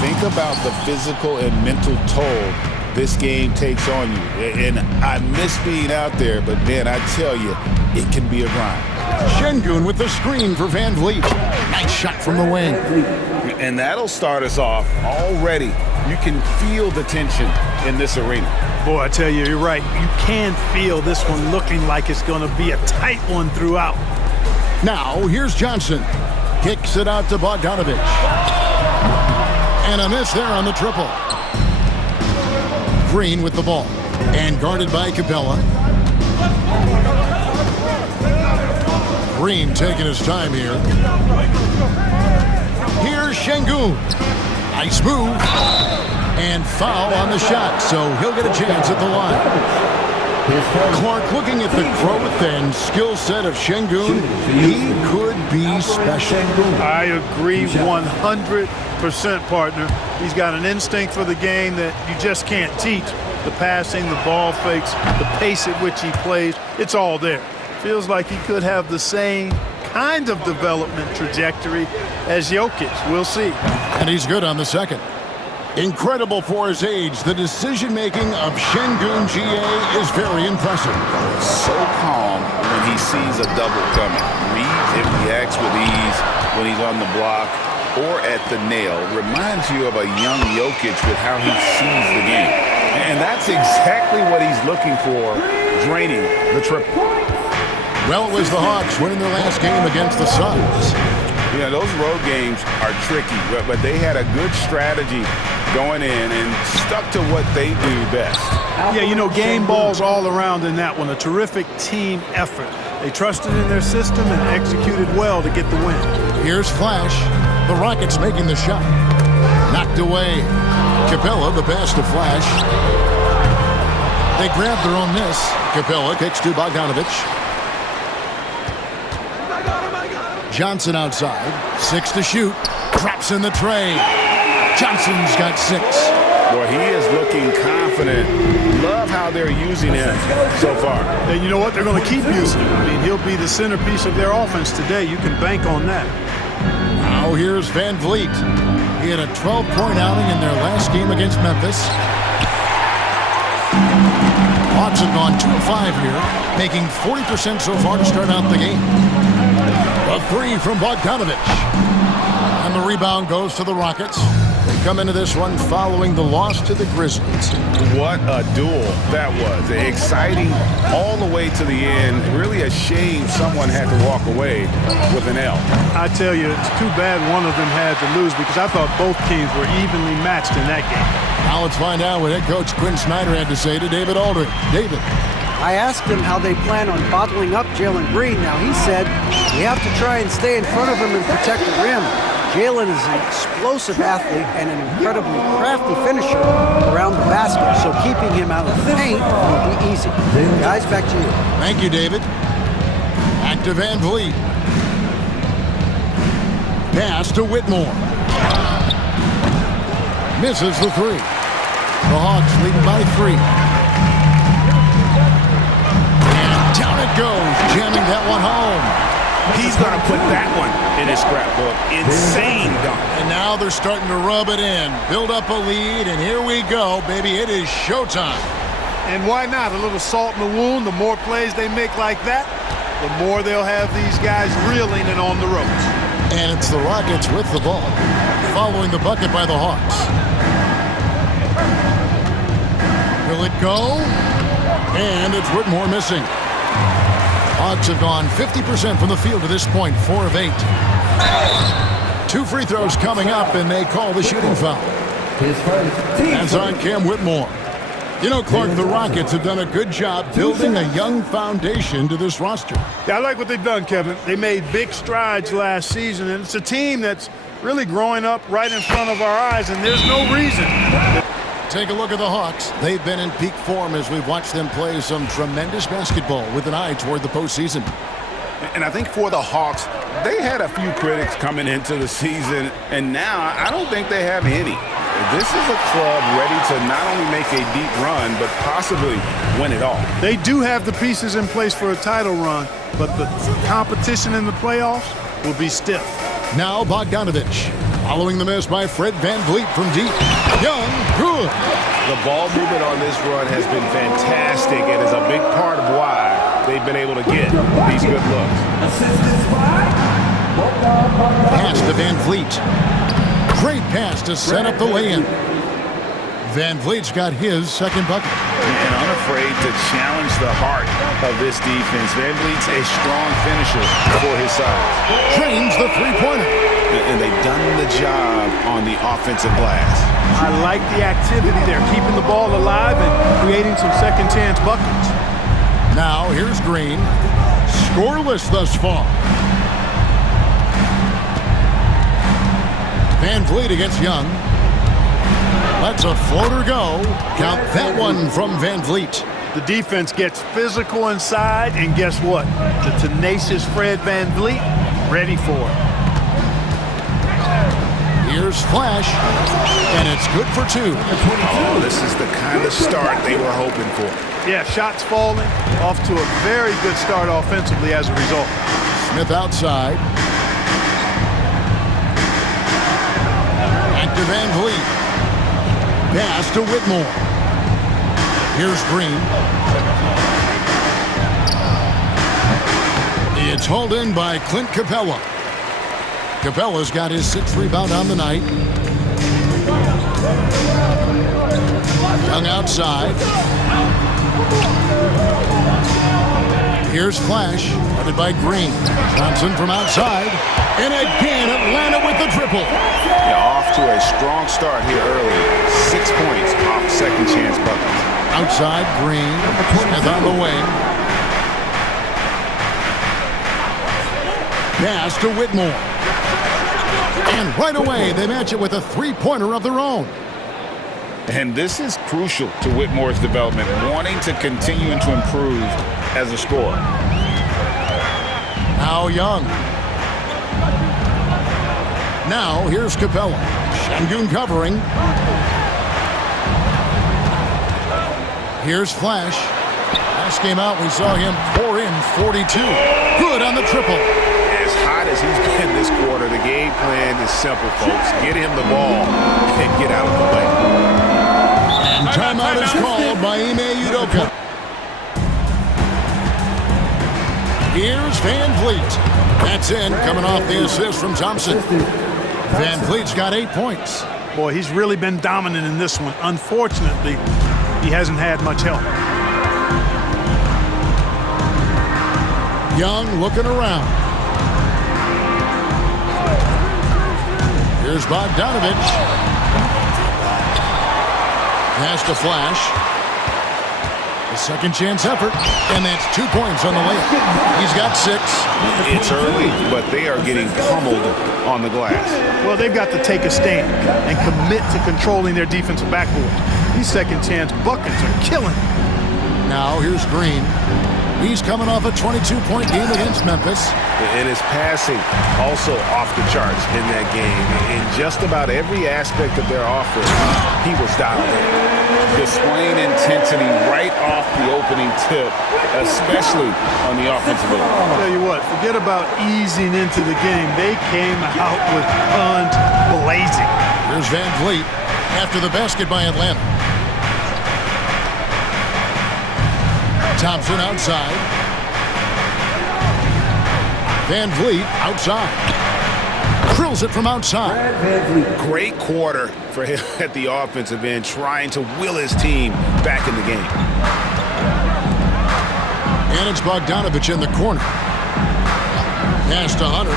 think about the physical and mental toll this game takes on you. And I miss being out there, but man, I tell you, it can be a grind. Şengün with the screen for Van Vliet. Nice shot from the wing. And that'll start us off already. You can feel the tension in this arena. Boy, I tell you, you're right. You can feel this one looking like it's going to be a tight one throughout. Now, here's Johnson. Kicks it out to Bogdanović. And a miss there on the triple. Green with the ball. And guarded by Capella. Green taking his time here. Here's Şengün. Nice move. And foul on the shot, so he'll get a chance at the line. Clark, looking at the growth and skill set of Şengün, he could be special. I agree 100%, partner. He's got an instinct for the game that you just can't teach. The passing, the ball fakes, the pace at which he plays, it's all there. Feels like he could have the same kind of development trajectory as Jokic. We'll see. And he's good on the second. Incredible for his age. The decision-making of Şengün GA is very impressive. So calm when he sees a double coming. Reads and reacts with ease when he's on the block or at the nail. Reminds you of a young Jokic with how he sees the game. And that's exactly what he's looking for, draining the triple. Well, it was the Hawks winning their last game against the Suns. Yeah, those road games are tricky, but they had a good strategy going in and stuck to what they do best. Yeah, you know, game balls all around in that one. A terrific team effort. They trusted in their system and executed well to get the win. Here's Flash. The Rockets making the shot. Knocked away. Capella, the pass to Flash. They grabbed their own miss. Capella kicks to Bogdanović. Johnson outside. 6 to shoot. Drops in the tray. Johnson's got 6. Boy, he is looking confident. Love how they're using him so far. And you know what? They're going to keep using him. I mean, he'll be the centerpiece of their offense today. You can bank on that. Now here's Van Vliet. He had a 12-point outing in their last game against Memphis. Hawks have gone 2 of 5 here, making 40% so far to start out the game. A 3 from Bogdanović. And the rebound goes to the Rockets. They come into this one following the loss to the Grizzlies. What a duel that was. Exciting all the way to the end. Really a shame someone had to walk away with an L. I tell you, it's too bad one of them had to lose because I thought both teams were evenly matched in that game. Now let's find out what head coach Quinn Snyder had to say to David Aldridge. David. I asked him how they plan on bottling up Jalen Green. Now, he said, we have to try and stay in front of him and protect the rim. Jalen is an explosive athlete and an incredibly crafty finisher around the basket, so keeping him out of the paint will be easy. Guys, back to you. Thank you, David. Back to Van Vliet. Pass to Whitmore. Misses the 3. The Hawks leading by 3. Down it goes, jamming that one home. He's going to put that one in his scrapbook. Insane dunk. And now they're starting to rub it in, build up a lead, and here we go, baby. It is showtime. And why not? A little salt in the wound. The more plays they make like that, the more they'll have these guys reeling and on the ropes. And it's the Rockets with the ball, following the bucket by the Hawks. Will it go? And it's Whitmore missing. Hawks have gone 50% from the field to this point, 4 of 8. 2 free throws coming up, and they call the shooting foul. That's on Cam Whitmore. You know, Clark, the Rockets have done a good job building a young foundation to this roster. Yeah, I like what they've done, Kevin. They made big strides last season, and it's a team that's really growing up right in front of our eyes, and there's no reason. Take a look at the Hawks. They've been in peak form as we've watched them play some tremendous basketball with an eye toward the postseason. And I think for the Hawks, they had a few critics coming into the season, and now I don't think they have any. This is a club ready to not only make a deep run, but possibly win it all. They do have the pieces in place for a title run, but the competition in the playoffs will be stiff. Now Bogdanović. Following the miss by Fred VanVleet from deep. Young, good. The ball movement on this run has been fantastic and is a big part of why they've been able to get these good looks. Pass to VanVleet. Great pass to set up the lay-in. VanVleet's got his second bucket. And unafraid to challenge the heart of this defense. VanVleet's a strong finisher for his size. Drains the three-pointer. And they've done the job on the offensive glass. I like the activity there, keeping the ball alive and creating some second chance buckets. Now here's Green. Scoreless thus far. VanVleet against Young. Lets a floater go. Count that one from VanVleet. The defense gets physical inside, and guess what? The tenacious Fred VanVleet ready for it. Here's Flash, and it's good for two. Oh, this is the kind of start they were hoping for. Yeah, shots falling, off to a very good start offensively as a result. Smith outside. Back to VanVleet. Pass to Whitmore. Here's Green. It's hauled in by Clint Capella. Capella's got his sixth rebound on the night. Young outside. Here's Flash, headed by Green. Thompson from outside. And again, Atlanta with the triple. Yeah, off to a strong start here early. 6 points off second chance buckets. Outside, Green. Smith on the wing. Pass to Whitmore. And right away, they match it with a three-pointer of their own. And this is crucial to Whitmore's development, wanting to continue and to improve as a scorer. Now Young. Now here's Capella. Şengün covering. Here's Flash. Last game out, we saw him pour in 42. Good on the triple. As hot as he's been this quarter, the game plan is simple, folks. Get him the ball and get out of the way. And timeout is called by Ime Udoka. Here's VanVleet. That's in, coming off the assist from Thompson. VanVleet's got 8 points. Boy, he's really been dominant in this one. Unfortunately, he hasn't had much help. Young looking around. Here's Bogdanovich. Pass to Flash. A second chance effort, and that's 2 points on the layup. He's got 6. It's early, but they are getting pummeled on the glass. Well, they've got to take a stand and commit to controlling their defensive backboard. These second chance buckets are killing. Now here's Green. He's coming off a 22-point game against Memphis. And his passing also off the charts in that game. In just about every aspect of their offense, he was dialed in. Displaying intensity right off the opening tip, especially on the offensive end. I'll tell you what, forget about easing into the game. They came out with guns blazing. Here's VanVleet after the basket by Atlanta. Thompson outside. VanVleet outside. Drills it from outside. Great quarter for him at the offensive end, trying to will his team back in the game. And it's Bogdanovich in the corner. Pass to Hunter.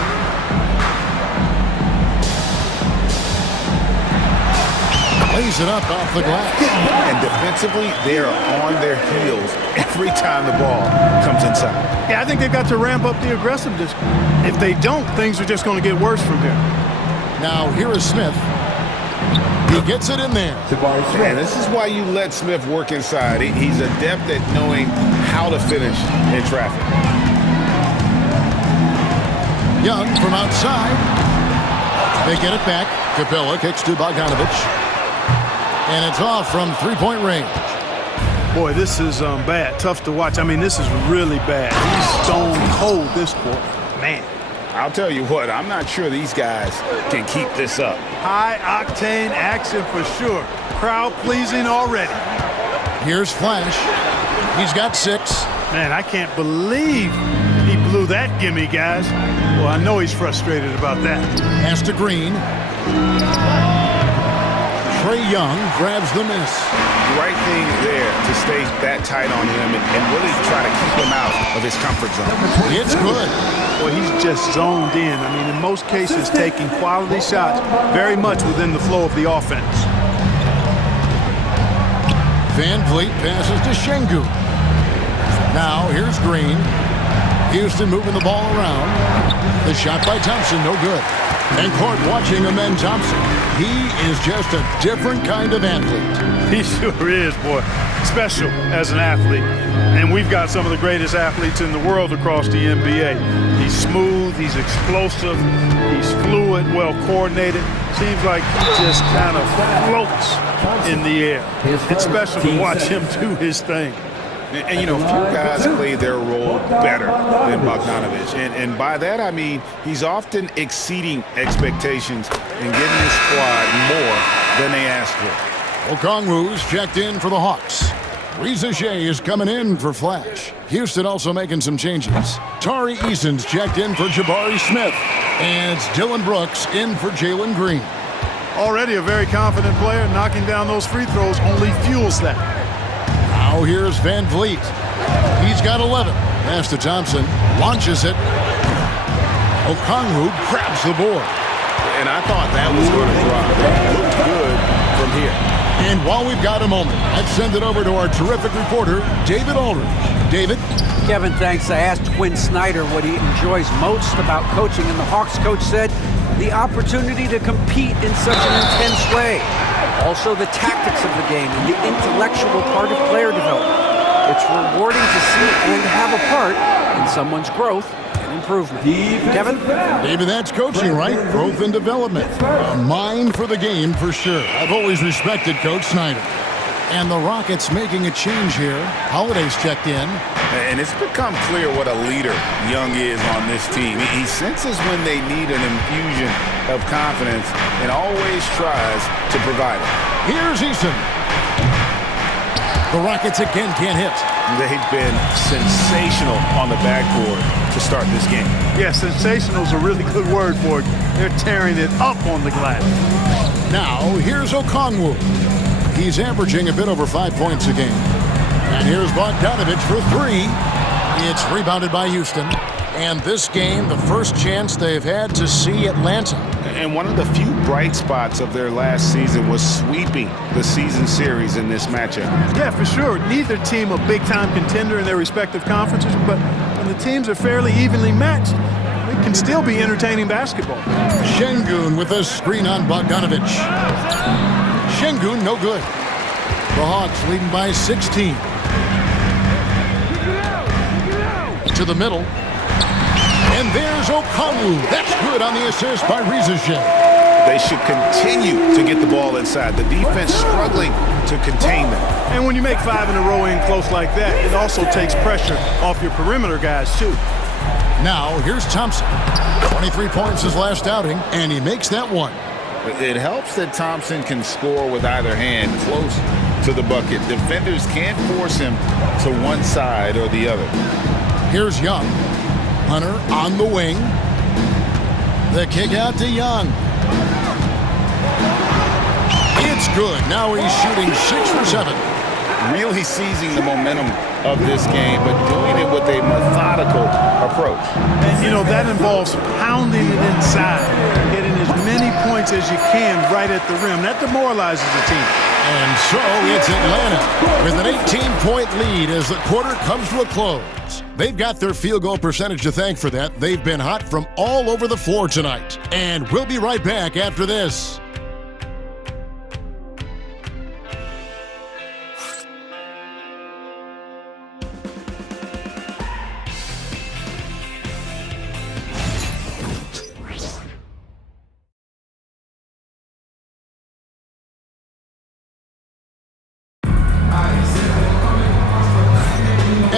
Lays it up off the glass. And defensively, they are on their heels every time the ball comes inside. Yeah, I think they've got to ramp up the aggressiveness. If they don't, things are just going to get worse from here. Now here is Smith. He gets it in there. And this is why you let Smith work inside. He's adept at knowing how to finish in traffic. Young from outside. They get it back. Capella kicks to Bogdanovich. And it's off from three-point range. Boy, this is bad. Tough to watch. I mean, this is really bad. He's stone cold this quarter. Man. I'll tell you what, I'm not sure these guys can keep this up. High-octane action for sure. Crowd-pleasing already. Here's Flash. He's got 6. Man, I can't believe he blew that gimme, guys. Well, I know he's frustrated about that. Pass to Green. Trae Young grabs the miss. Right thing there to stay that tight on him and really try to keep him out of his comfort zone. It's good. Well, he's just zoned in. I mean, in most cases, taking quality shots very much within the flow of the offense. Van Vliet passes to Şengün. Now here's Green. Houston moving the ball around. The shot by Thompson, no good. And court watching Amen Thompson. He is just a different kind of athlete. He sure is, boy. Special as an athlete. And we've got some of the greatest athletes in the world across the NBA. He's smooth, he's explosive, he's fluid, well coordinated. Seems like he just kind of floats in the air. It's special to watch him do his thing. And, you know, few guys play their role better than Bogdanovich. And by that, I mean he's often exceeding expectations and giving his squad more than they asked for. Okongwu's checked in for the Hawks. Reza Shea is coming in for Flash. Houston also making some changes. Tari Eason's checked in for Jabari Smith. And Dylan Brooks in for Jalen Green. Already a very confident player. Knocking down those free throws only fuels that. Now here's Van Vliet. He's got 11. Pass to Thompson. Launches it. Okongwu grabs the board. And I thought that was going to drop. It looked good from here. And while we've got a moment, let's send it over to our terrific reporter, David Aldridge. David? Kevin, thanks. I asked Quinn Snyder what he enjoys most about coaching, and the Hawks coach said the opportunity to compete in such an intense way. Also the tactics of the game and the intellectual part of player development. It's rewarding to see and have a part in someone's growth and improvement. Kevin? David, that's coaching, right? Growth and development. A mind for the game for sure. I've always respected Coach Snyder. And the Rockets making a change here. Holiday's checked in. And it's become clear what a leader Young is on this team. He senses when they need an infusion of confidence and always tries to provide it. Here's Eason. The Rockets again can't hit. They've been sensational on the backboard to start this game. Yeah, sensational is a really good word for it. They're tearing it up on the glass. Now, here's Okongwu. He's averaging a bit over 5 points a game. And here's Bogdanovich for 3. It's rebounded by Houston. And this game, the first chance they've had to see Atlanta. And one of the few bright spots of their last season was sweeping the season series in this matchup. Yeah, for sure. Neither team a big-time contender in their respective conferences, but when the teams are fairly evenly matched, it can still be entertaining basketball. Şengün with a screen on Bogdanovich. Şengün, no good. The Hawks leading by 16. To the middle. And there's Okongwu. That's good on the assist by Reza Shea. They should continue to get the ball inside. The defense struggling to contain them. And when you make 5 in a row in close like that, it also takes pressure off your perimeter guys, too. Now, here's Thompson. 23 points his last outing, and he makes that one. It helps that Thompson can score with either hand close to the bucket. Defenders can't force him to one side or the other. Here's Young. Hunter on the wing. The kick out to Young. It's good. Now he's shooting 6 for 7. Really seizing the momentum of this game, but doing it with a methodical approach. And, you know, that involves pounding it inside, getting as many points as you can right at the rim. That demoralizes the team. And so it's Atlanta with an 18-point lead as the quarter comes to a close. They've got their field goal percentage to thank for that. They've been hot from all over the floor tonight. And we'll be right back after this.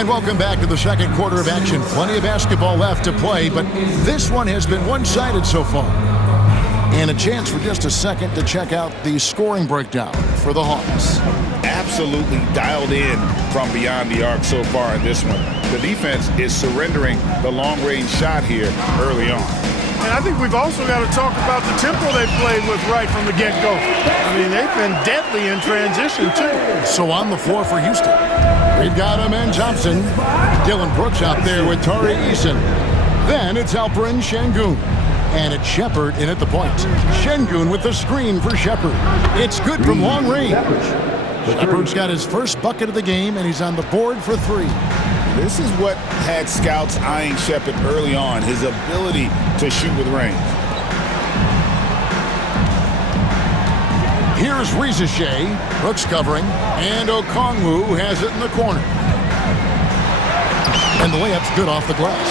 And welcome back to the second quarter of action. Plenty of basketball left to play, but this one has been one-sided so far. And a chance for just a second to check out the scoring breakdown for the Hawks. Absolutely dialed in from beyond the arc so far in this one. The defense is surrendering the long-range shot here early on. And I think we've also got to talk about the tempo they played with right from the get-go. I mean, they've been deadly in transition, too. So on the floor for Houston, we've got Amen Thompson, Dylan Brooks out there with Tari Eason. Then it's Alperen Şengün. And it's Shepard in at the point. Şengün with the screen for Shepard. It's good from long range. Shepard's got his first bucket of the game, and he's on the board for 3. This is what had scouts eyeing Shepard early on, his ability to shoot with range. Here's Rizeshe, Brooks covering, and Okongwu has it in the corner. And the layup's good off the glass.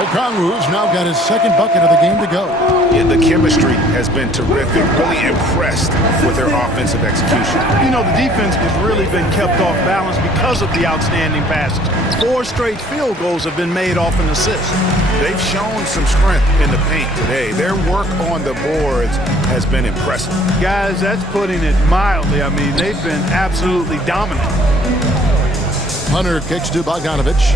Okongwu's now got his second bucket of the game to go. Yeah, the chemistry has been terrific. Really impressed with their offensive execution. You know, the defense has really been kept off balance because of the outstanding passes. 4 straight field goals have been made off an assist. They've shown some strength in the paint today. Their work on the boards has been impressive. Guys, that's putting it mildly. I mean, they've been absolutely dominant. Hunter kicks to Bogdanovich.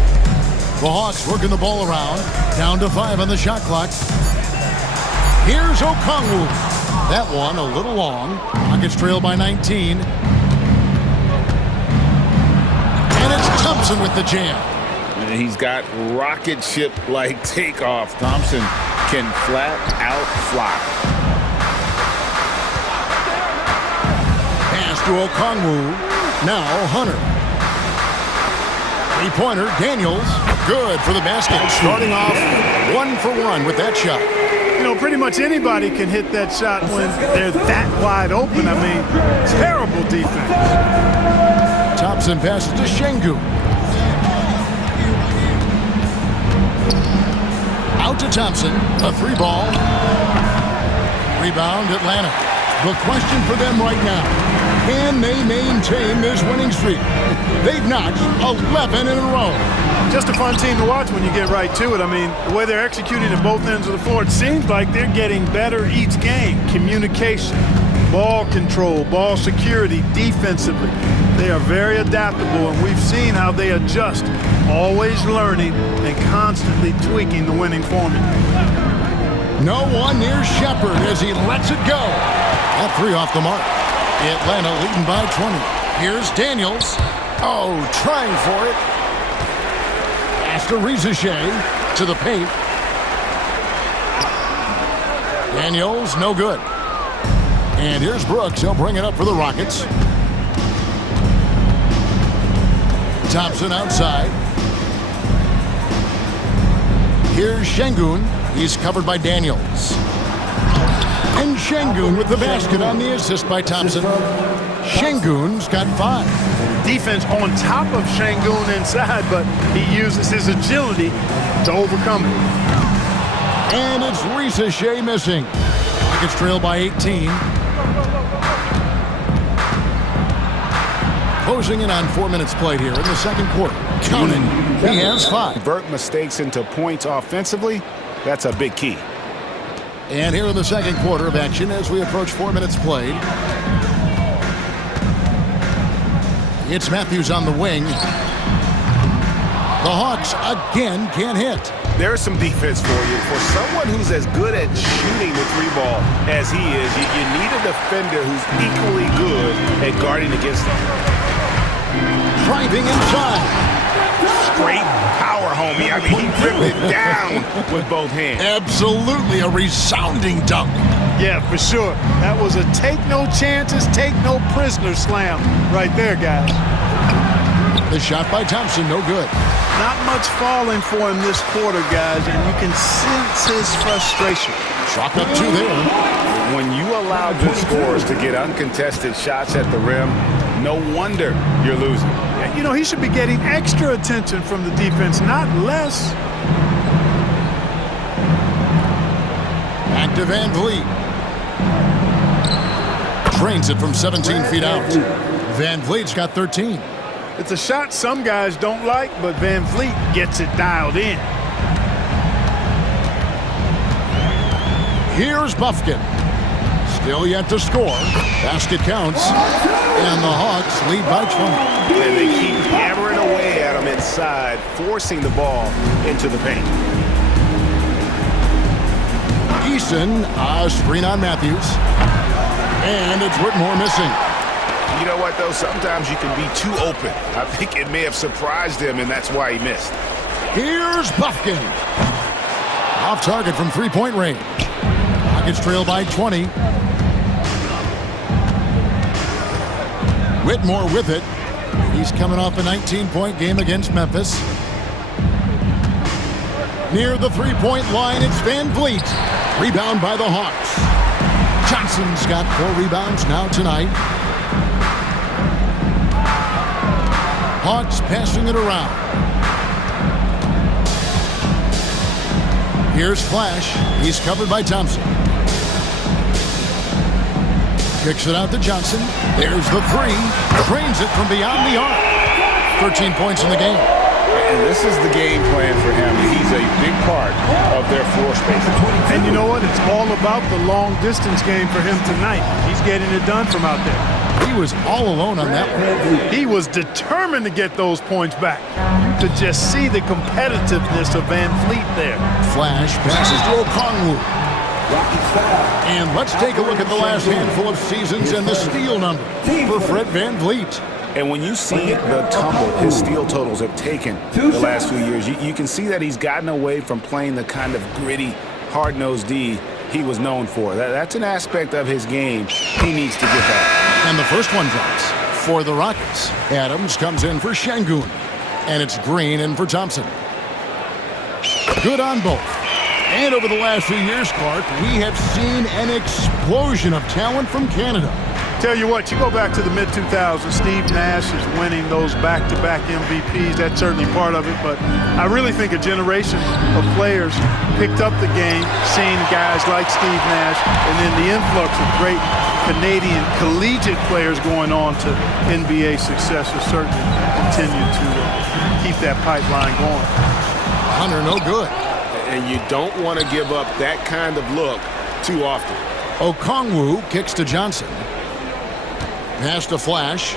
The Hawks working the ball around. Down to 5 on the shot clock. Here's Okongwu. That one a little long. Rockets trail by 19. And it's Thompson with the jam. And he's got rocket ship-like takeoff. Thompson can flat out fly. Pass to Okongwu. Now Hunter. Three-pointer, Daniels. Good for the basket. Starting off 1 for 1 with that shot. You know, pretty much anybody can hit that shot when they're that wide open. I mean, terrible defense. Thompson passes to Şengün. Out to Thompson. A 3-ball. Rebound, Atlanta. The question for them right now, can they maintain this winning streak? They've notched 11 in a row. Just a fun team to watch when you get right to it. I mean, the way they're executing at both ends of the floor, it seems like they're getting better each game. Communication, ball control, ball security, defensively. They are very adaptable, and we've seen how they adjust, always learning and constantly tweaking the winning formula. No one near Shepard as he lets it go. That 3 off the mark. Atlanta leading by 20. Here's Daniels. Oh, trying for it. Pass to Rizeshe to the paint. Daniels, no good. And here's Brooks. He'll bring it up for the Rockets. Thompson outside. Here's Şengün. He's covered by Daniels. And Şengün with the basket on the assist by Thompson. Şengün's got 5. Defense on top of Şengün inside, but he uses his agility to overcome it. And it's Rizeshe missing. Rockets trail by 18. Closing in on 4 minutes played here in the second quarter. Counting. He has 5. Convert mistakes into points offensively. That's a big key. And here in the second quarter of action as we approach 4 minutes played. It's Matthews on the wing. The Hawks again can't hit. There's some defense for you. For someone who's as good at shooting the 3-ball as he is, you need a defender who's equally good at guarding against him. Driving inside. Straight power, homie. I mean, he ripped it down with both hands. Absolutely a resounding dunk. Yeah, for sure. That was a take no chances, take no prisoner slam right there, guys. The shot by Thompson, no good. Not much falling for him this quarter, guys, and you can sense his frustration. Chalk up 2 there. When you allow good scorers to get uncontested shots at the rim, no wonder you're losing. You know, he should be getting extra attention from the defense, not less. Back to Van Vliet. Trains it from 17 feet out. Van Vliet's got 13. It's a shot some guys don't like, but Van Vliet gets it dialed in. Here's Buffkin. Still yet to score. Basket counts. And the Hawks lead by 20. And they keep hammering away at him inside, forcing the ball into the paint. Eason, screen on Matthews. And it's Whitmore missing. You know what, though? Sometimes you can be too open. I think it may have surprised him, and that's why he missed. Here's Buffkin. Off target from three-point range. Rockets trail by 20. Whitmore with it. He's coming off a 19-point game against Memphis. Near the three-point line, it's Van Vliet. Rebound by the Hawks. Johnson's got 4 rebounds now tonight. Hawks passing it around. Here's Flash. He's covered by Thompson. Kicks it out to Johnson. There's the three. Drains it from beyond the arc. 13 points in the game. And this is the game plan for him. He's a big part of their floor space. And you know what? It's all about the long-distance game for him tonight. He's getting it done from out there. He was all alone on that one. He was determined to get those points back. You could just see the competitiveness of Van Vliet there. Flash passes to Okongwu. And let's take a look at the last handful of seasons and the steal number for Fred Van Vliet. And when you see the tumble his steal totals have taken the last few years, you can see that he's gotten away from playing the kind of gritty, hard-nosed D he was known for. That's an aspect of his game he needs to get back. And the first one drops for the Rockets. Adams comes in for Şengün. And it's Green in for Thompson. Good on both. And over the last few years, Clark, we have seen an explosion of talent from Canada. Tell you what, you go back to the mid-2000s, Steve Nash is winning those back-to-back MVPs. That's certainly part of it, but I really think a generation of players picked up the game, seeing guys like Steve Nash, and then the influx of great Canadian collegiate players going on to NBA success has certainly continued to keep that pipeline going. Hunter, no good. And you don't want to give up that kind of look too often. Okongwu kicks to Johnson. Pass to Flash.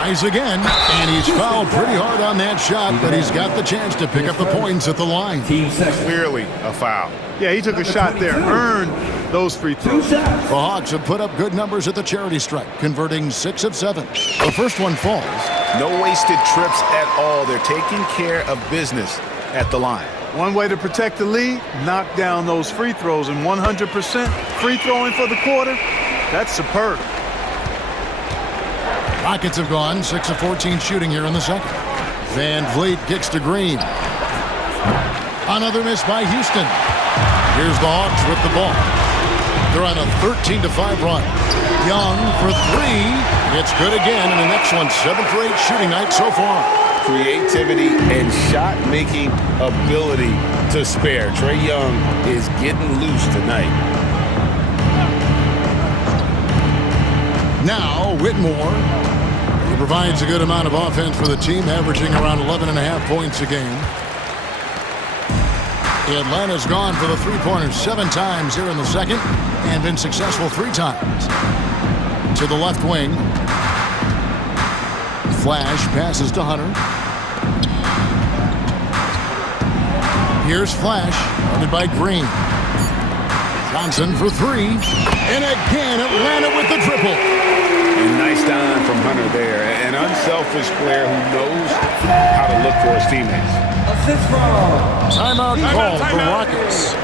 Tries again, and he's fouled pretty hard on that shot, but he's got the chance to pick up the points at the line. Clearly a foul. Yeah, he took a shot there, earned those free throws. The Hawks have put up good numbers at the charity stripe, converting 6 of 7. The first one falls. No wasted trips at all. They're taking care of business at the line. One way to protect the lead, knock down those free throws, and 100% free throwing for the quarter, that's superb. Rockets have gone 6 of 14 shooting here in the second. Van Vliet kicks to Green. Another miss by Houston. Here's the Hawks with the ball. They're on a 13-5 run. Young for 3. It's good again, and an excellent 7 for 8 shooting night so far. Creativity and shot-making ability to spare. Trae Young is getting loose tonight. Now, Whitmore. He provides a good amount of offense for the team, averaging around 11.5 points a game. Atlanta's gone for the three-pointers 7 times here in the second and been successful 3 times. To the left wing. Flash passes to Hunter. Here's Flash, guarded by Green. Johnson for 3. And again, Atlanta with the triple. And nice dime from Hunter there. An unselfish player who knows how to look for his teammates. Timeout called for Rockets.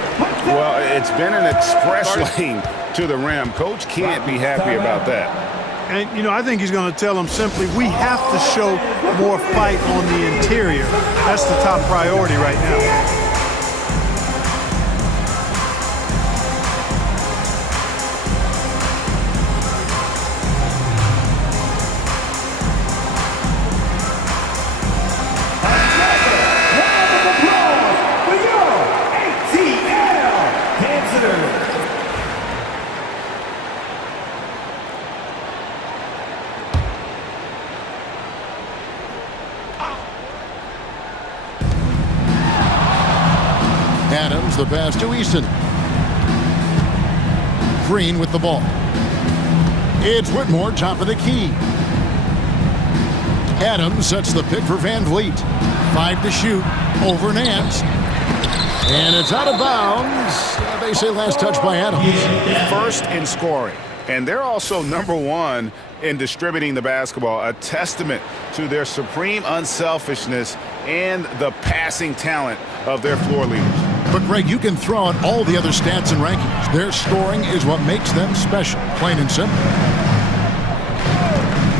Well, it's been an express lane to the rim. Coach can't be happy about that. And, you know, I think he's going to tell them simply, we have to show more fight on the interior. That's the top priority right now. Here's the pass to Easton. Green with the ball. It's Whitmore, top of the key. Adams sets the pick for Van Vliet. 5 to shoot. Over Nance. And it's out of bounds. They say last touch by Adams. First in scoring. And they're also #1 in distributing the basketball, a testament to their supreme unselfishness and the passing talent of their floor leaders. But, Greg, you can throw out all the other stats and rankings. Their scoring is what makes them special, plain and simple.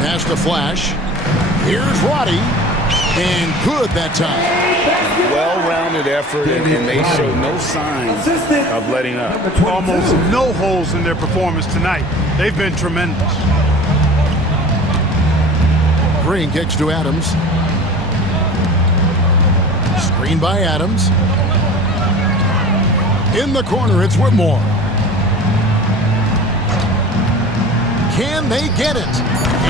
Pass to Flash. Here's Roddy. And good that time. Well-rounded effort, and they show no signs of letting up. Almost no holes in their performance tonight. They've been tremendous. Green kicks to Adams. Screen by Adams. In the corner, it's Whitmore. Can they get it?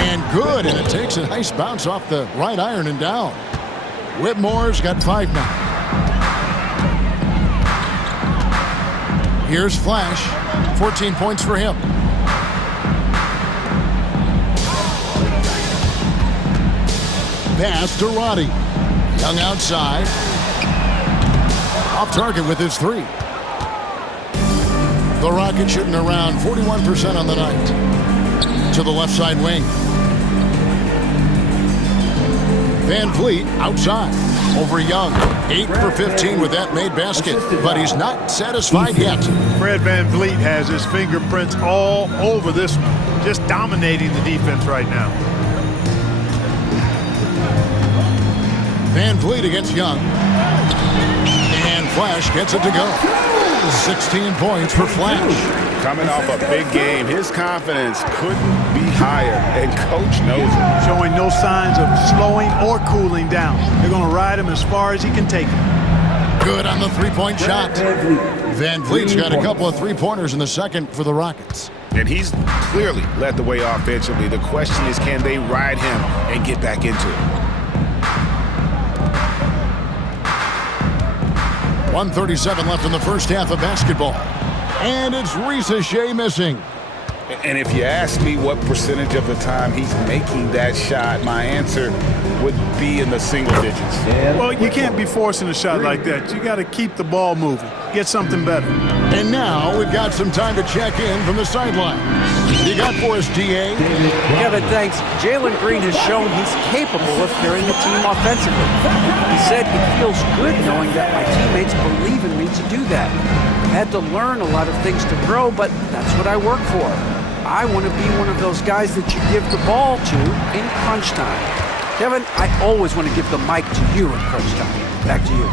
And good, and it takes a nice bounce off the right iron and down. Whitmore's got 5 now. Here's Flash. 14 points for him. Pass to Roddy. Young outside. Off target with his 3. The Rockets shooting around 41% on the night. To the left side wing. Van Vliet outside. Over Young. 8 for 15 with that made basket. But he's not satisfied yet. Fred Van Vliet has his fingerprints all over this one. Just dominating the defense right now. Van Vliet against Young. And Flash gets it to go. 16 points for Flash. Coming off a big game, his confidence couldn't be higher, and Coach knows it. Showing no signs of slowing or cooling down. They're going to ride him as far as he can take him. Good on the three-point shot. Van Vliet's got a couple of three-pointers in the second for the Rockets. And he's clearly led the way offensively. The question is, can they ride him and get back into it? 1:37 left in the first half of basketball. And it's Shea missing. And if you ask me what percentage of the time he's making that shot, my answer would be in the single digits. Well, you can't be forcing a shot like that. You got to keep the ball moving. Get something better. And now we've got some time to check in from the sideline. You got for us, D.A.? Kevin, thanks. Jalen Green has shown he's capable of carrying the team offensively. He said it feels good knowing that my teammates believe in me to do that. I had to learn a lot of things to grow, but that's what I work for. I want to be one of those guys that you give the ball to in crunch time. Kevin, I always want to give the mic to you in crunch time. Back to you.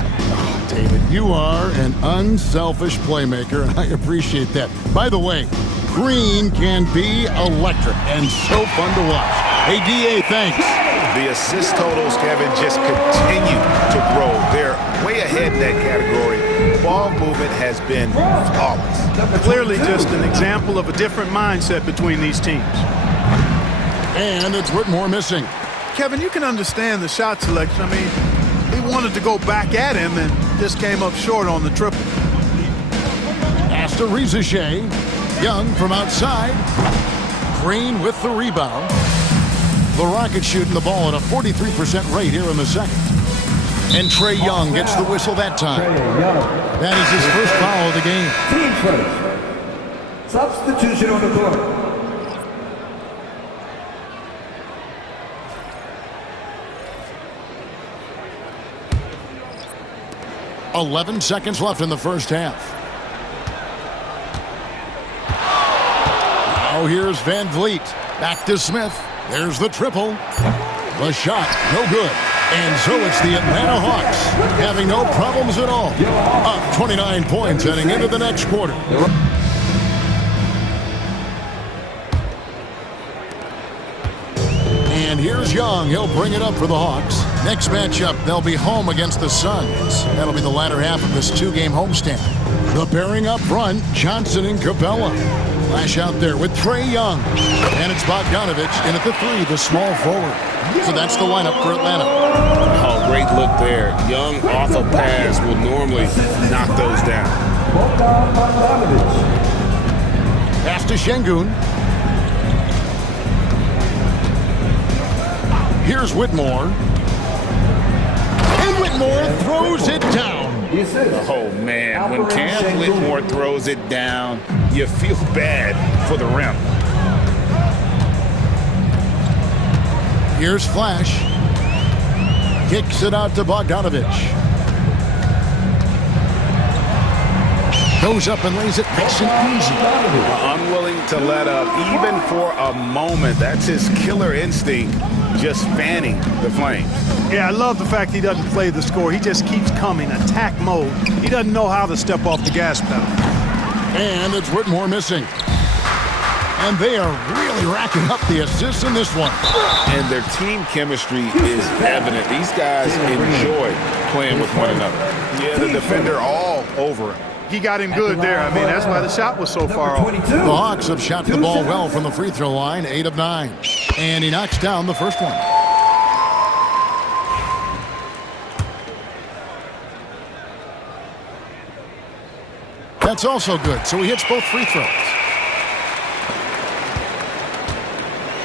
David, you are an unselfish playmaker, and I appreciate that. By the way, Green can be electric and so fun to watch. Hey, D.A., thanks. The assist totals, Kevin, just continue to grow. They're way ahead in that category. Ball movement has been flawless. Clearly just an example of a different mindset between these teams. And it's Whitmore missing. Kevin, you can understand the shot selection. I mean, he wanted to go back at him and just came up short on the triple. Pass to Shea. Young from outside. Green with the rebound. The Rockets shooting the ball at a 43% rate here in the second. And Trae Young gets the whistle that time. That is his first foul of the game. Team first. Substitution on the court. 11 seconds left in the first half. Now here's Van Vliet. Back to Smith. There's the triple. The shot, no good. And so it's the Atlanta Hawks having no problems at all. Up 29 points heading into the next quarter. And here's Young. He'll bring it up for the Hawks. Next matchup, they'll be home against the Suns. That'll be the latter half of this two-game homestand. The pairing up front, Johnson and Capella. Flash out there with Trae Young. And it's Bogdanovich in at the 3, the small forward. So that's the lineup for Atlanta. Oh, Great look there. Young off a pass will normally knock those down. Pass to Şengün. Here's Whitmore. And Whitmore throws it down. Oh, man. When Cam Whitmore throws it down, you feel bad for the rim. Here's Flash. Kicks it out to Bogdanovich. Goes up and lays it nice and easy. Unwilling to let up, even for a moment. That's his killer instinct, just fanning the flames. Yeah, I love the fact he doesn't play the score. He just keeps coming, attack mode. He doesn't know how to step off the gas pedal. And it's Whitmore missing. And they are really racking up the assists in this one. And their team chemistry is evident. These guys enjoy playing with one another. Yeah, the defender all over him. He got him good there. I mean, that's why the shot was so far off. The Hawks have shot the ball well from the free throw line, 8 of 9. And he knocks down the first one. That's also good, so he hits both free throws.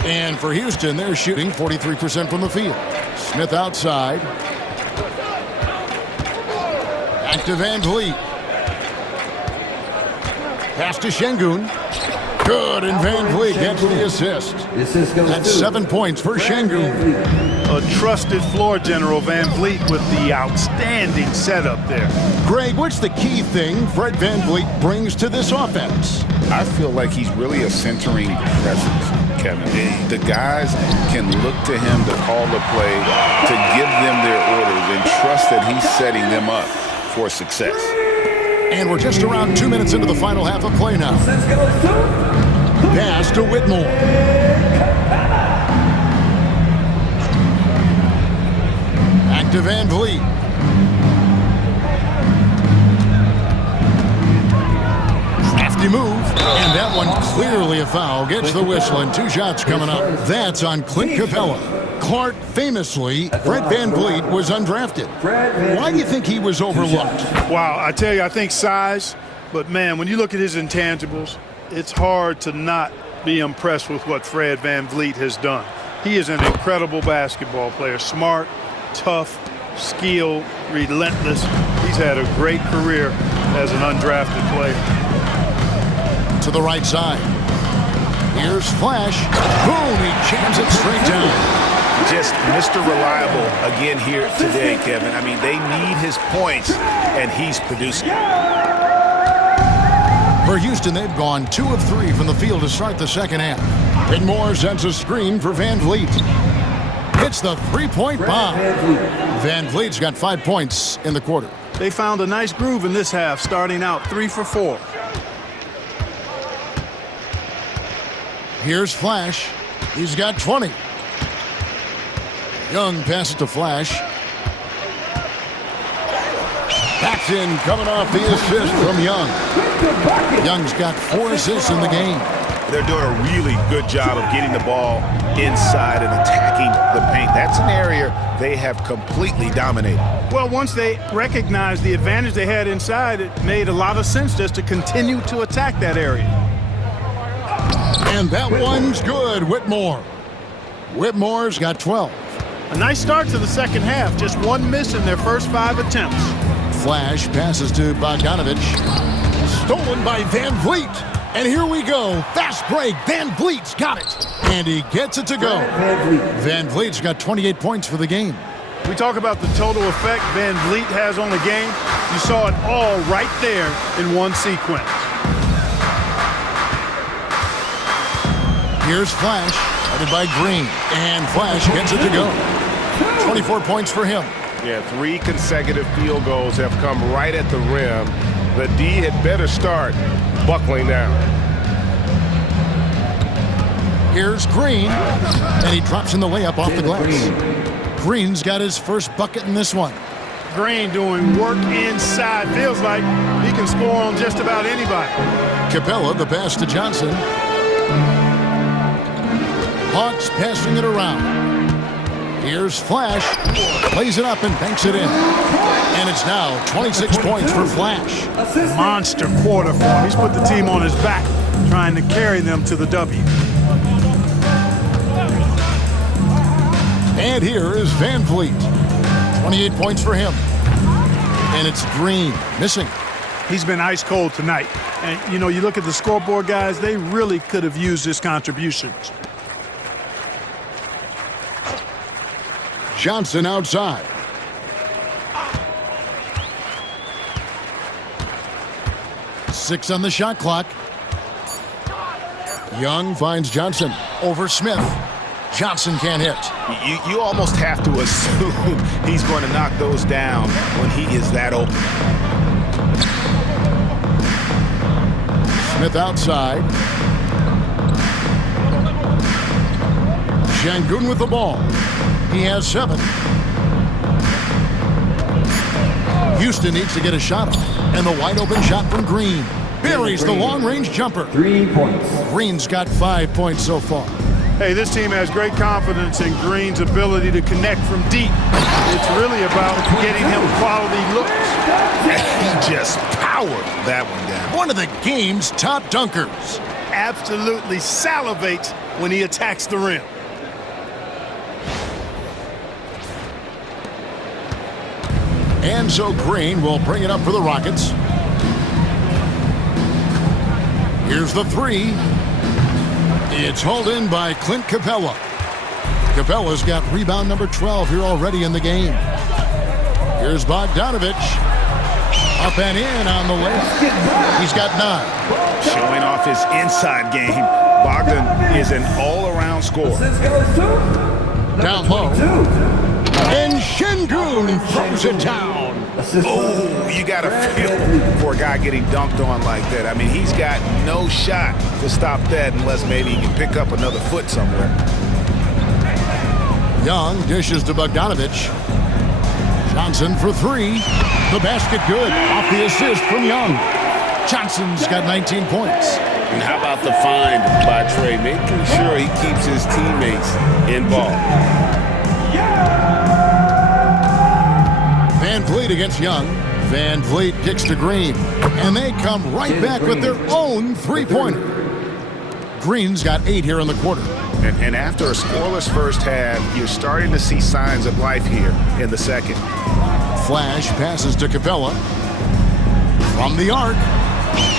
And for Houston, they're shooting 43% from the field. Smith outside. Back to Van Vliet. Pass to Şengün. Good, and Van Vliet gets the assist. That's 7 points for Şengün. A trusted floor general, Van Vliet, with the outstanding setup there. Greg, what's the key thing Fred Van Vliet brings to this offense? I feel like he's really a centering presence, Kevin. The guys can look to him to call the play, to give them their orders, and trust that he's setting them up for success. And we're just around 2 minutes into the final half of play now. Pass to Whitmore. Back to Van Vliet. Crafty move. And that one clearly a foul. Gets the whistle and 2 shots coming up. That's on Clint Capella. Clark, famously, Fred Van Vliet was undrafted. Why do you think he was overlooked? Wow, I tell you, I think size. But, man, when you look at his intangibles, it's hard to not be impressed with what Fred Van Vliet has done. He is an incredible basketball player. Smart, tough, skilled, relentless. He's had a great career as an undrafted player. To the right side. Here's Flash. Boom, he jams it straight down. Just Mr. Reliable again here today, Kevin. I mean, they need his points, and he's producing. For Houston, they've gone 2 of 3 from the field to start the second half. Whitmore sends a screen for Van Vliet. Hits the three-point bomb. Van Vliet's got 5 points in the quarter. They found a nice groove in this half, starting out 3 for 4. Here's Flash. He's got 20. Young passes to Flash. Backs in, coming off the assist from Young. Young's got 4 assists in the game. They're doing a really good job of getting the ball inside and attacking the paint. That's an area they have completely dominated. Well, once they recognized the advantage they had inside, it made a lot of sense just to continue to attack that area. And that one's good, Whitmore. Whitmore's got 12. A nice start to the second half, just 1 miss in their first 5 attempts. Flash passes to Bogdanovich. Stolen by Van Vliet. And here we go. Fast break. Van Vliet's got it. And he gets it to go. Van Vliet's got 28 points for the game. We talk about the total effect Van Vliet has on the game. You saw it all right there in one sequence. Here's Flash, headed by Green. And Flash gets it to go. 24 points for him. Yeah, 3 consecutive field goals have come right at the rim. The D had better start buckling down. Here's Green, and he drops in the layup off the glass. Green's got his first bucket in this one. Green doing work inside. Feels like he can score on just about anybody. Capella, the pass to Johnson. Hawks passing it around. Here's Flash. Plays it up and banks it in. And it's now 26 points for Flash. Monster quarter for him. He's put the team on his back, trying to carry them to the W. And here is Van Vliet. 28 points for him. And it's Green, missing. He's been ice cold tonight. And, you know, you look at the scoreboard, guys, they really could have used his contributions. Johnson outside. Six on the shot clock. Young finds Johnson over Smith. Johnson can't hit. You almost have to assume he's going to knock those down when he is that open. Smith outside. Şengün with the ball. He has 7. Houston needs to get a shot off. And the wide open shot from Green. Buries the long-range jumper. 3 points. Green's got 5 points so far. Hey, this team has great confidence in Green's ability to connect from deep. It's really about getting him quality looks. He just powered that one down. One of the game's top dunkers. Absolutely salivates when he attacks the rim. And so Green will bring it up for the Rockets. Here's the 3. It's hauled in by Clint Capella. Capella's got rebound number 12 here already in the game. Here's Bogdanovich. Up and in on the layup. He's got 9. Showing off his inside game. Bogdan is an all-around scorer. Down low. And Şengün throws it down. Oh, you got to feel for a guy getting dunked on like that. I mean, he's got no shot to stop that unless maybe he can pick up another foot somewhere. Young dishes to Bogdanovich. Johnson for 3. The basket good. Off the assist from Young. Johnson's got 19 points. And how about the find by Trey, making sure he keeps his teammates involved. Van Vliet against Young. Van Vliet kicks to Green. And they come right back with their own three-pointer. Green's got 8 here in the quarter. And after a scoreless first half, you're starting to see signs of life here in the second. Flash passes to Capella. From the arc.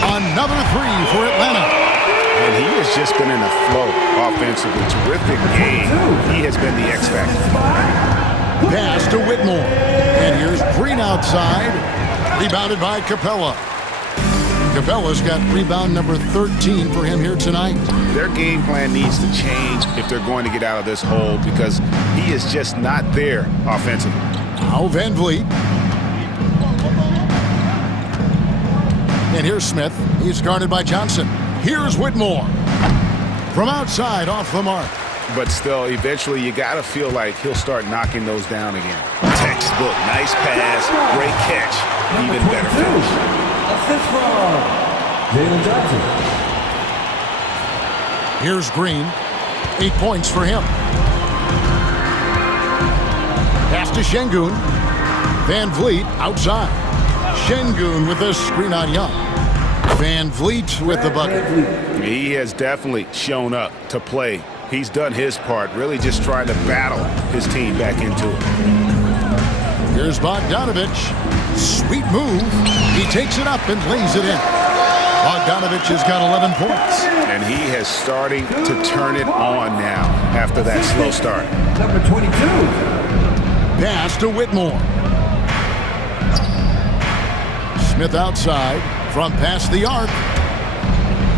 Another 3 for Atlanta. And he has just been in a flow offensively. Terrific game. He has been the X factor. Pass to Whitmore. And here's Green outside. Rebounded by Capella. Capella's got rebound number 13 for him here tonight. Their game plan needs to change if they're going to get out of this hole because he is just not there offensively. Now Van Vliet. And here's Smith. He's guarded by Johnson. Here's Whitmore. From outside, off the mark. But still, eventually, you got to feel like he'll start knocking those down again. Textbook, nice pass, great catch, even better finish. Assist from Jalen Johnson. Here's Green. 8 points for him. Pass to Şengün. Van Vliet outside. Şengün with a screen on Young. Van Vliet with the bucket. He has definitely shown up to play. He's done his part, really just trying to battle his team back into it. Here's Bogdanovich. Sweet move. He takes it up and lays it in. Bogdanovich has got 11 points. And he has starting to turn it on now after that slow start. Number 22. Pass to Whitmore. Smith outside from past the arc.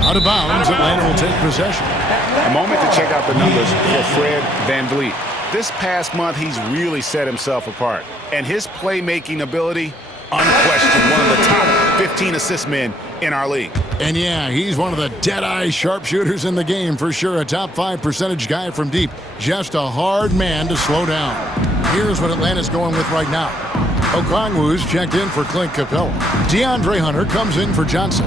Out of bounds, Atlanta will take possession. A moment to check out the numbers for Fred VanVleet. This past month, he's really set himself apart. And his playmaking ability, unquestioned, one of the top 15 assist men in our league. And yeah, he's one of the dead-eye sharpshooters in the game for sure. A top 5 percentage guy from deep. Just a hard man to slow down. Here's what Atlanta's going with right now. Okongwu's checked in for Clint Capella. DeAndre Hunter comes in for Johnson.